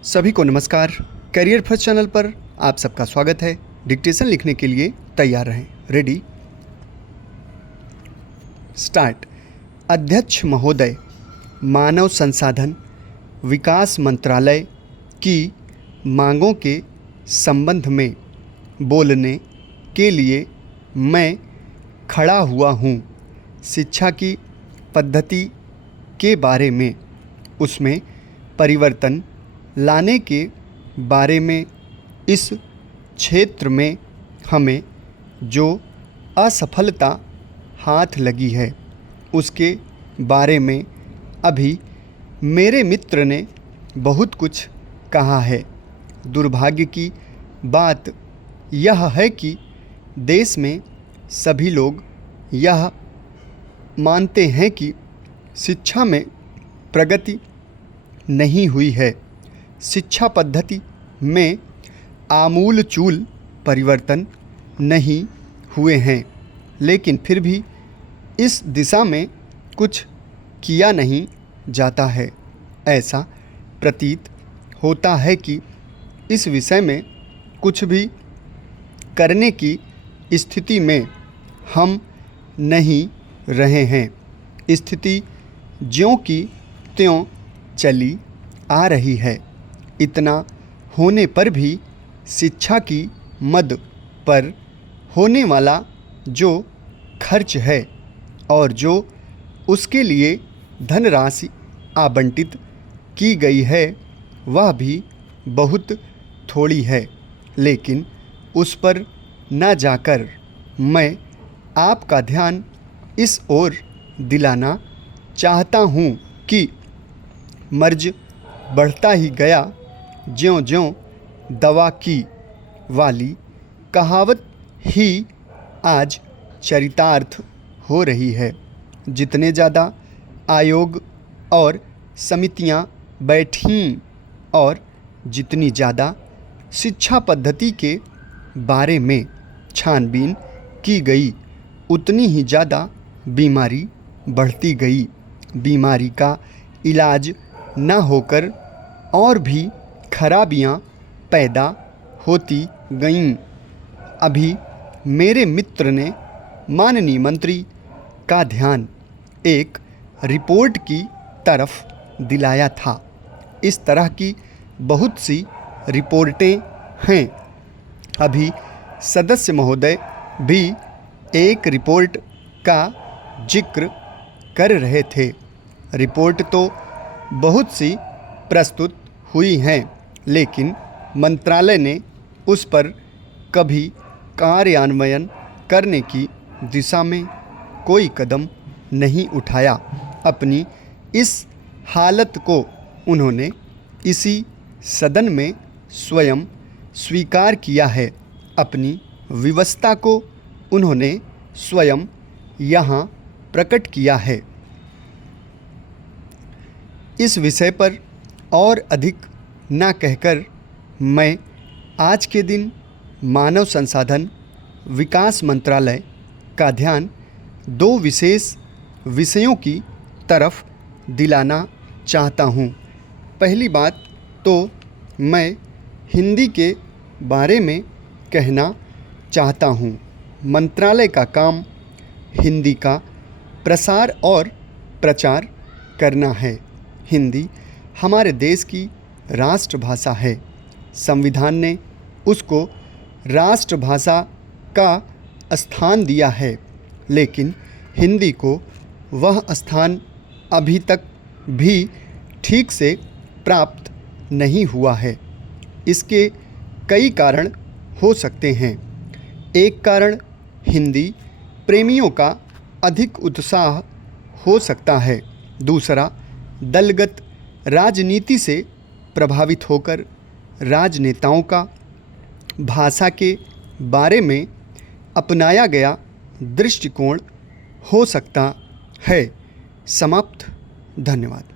सभी को नमस्कार। करियर फर्स्ट चैनल पर आप सबका स्वागत है। डिक्टेशन लिखने के लिए तैयार रहें। Ready start. अध्यक्ष महोदय, मानव संसाधन विकास मंत्रालय की मांगों के संबंध में बोलने के लिए मैं खड़ा हुआ हूँ। शिक्षा की पद्धति के बारे में, उसमें परिवर्तन लाने के बारे में, इस क्षेत्र में हमें जो असफलता हाथ लगी है उसके बारे में अभी मेरे मित्र ने बहुत कुछ कहा है। दुर्भाग्य की बात यह है कि देश में सभी लोग यह मानते हैं कि शिक्षा में प्रगति नहीं हुई है। शिक्षा पद्धति में आमूलचूल परिवर्तन नहीं हुए हैं, लेकिन फिर भी इस दिशा में कुछ किया नहीं जाता है। ऐसा प्रतीत होता है कि इस विषय में कुछ भी करने की स्थिति में हम नहीं रहे हैं। स्थिति ज्यों की त्यों चली आ रही है। इतना होने पर भी शिक्षा की मद पर होने वाला जो खर्च है और जो उसके लिए धनराशि आवंटित की गई है वह भी बहुत थोड़ी है। लेकिन उस पर न जाकर मैं आपका ध्यान इस ओर दिलाना चाहता हूँ कि मर्ज बढ़ता ही गया ज्यों-ज्यों दवा की वाली कहावत ही आज चरितार्थ हो रही है। जितने ज़्यादा आयोग और समितियां बैठीं और जितनी ज़्यादा शिक्षा पद्धति के बारे में छानबीन की गई, उतनी ही ज़्यादा बीमारी बढ़ती गई। बीमारी का इलाज न होकर और भी खराबियां पैदा होती गईं। अभी मेरे मित्र ने माननीय मंत्री का ध्यान एक रिपोर्ट की तरफ दिलाया था। इस तरह की बहुत सी रिपोर्टें हैं। अभी सदस्य महोदय भी एक रिपोर्ट का जिक्र कर रहे थे। रिपोर्ट तो बहुत सी प्रस्तुत हुई हैं, लेकिन मंत्रालय ने उस पर कभी कार्यान्वयन करने की दिशा में कोई कदम नहीं उठाया। अपनी इस हालत को उन्होंने इसी सदन में स्वयं स्वीकार किया है। अपनी विवशता को उन्होंने स्वयं यहाँ प्रकट किया है। इस विषय पर और अधिक न कहकर मैं आज के दिन मानव संसाधन विकास मंत्रालय का ध्यान दो विशेष विषयों की तरफ दिलाना चाहता हूँ। पहली बात तो मैं हिंदी के बारे में कहना चाहता हूँ। मंत्रालय का काम हिंदी का प्रसार और प्रचार करना है। हिंदी हमारे देश की राष्ट्रभाषा है। संविधान ने उसको राष्ट्रभाषा का स्थान दिया है, लेकिन हिंदी को वह स्थान अभी तक भी ठीक से प्राप्त नहीं हुआ है। इसके कई कारण हो सकते हैं। एक कारण हिंदी प्रेमियों का अधिक उत्साह हो सकता है। दूसरा, दलगत राजनीति से प्रभावित होकर राजनेताओं का भाषा के बारे में अपनाया गया दृष्टिकोण हो सकता है। समाप्त। धन्यवाद।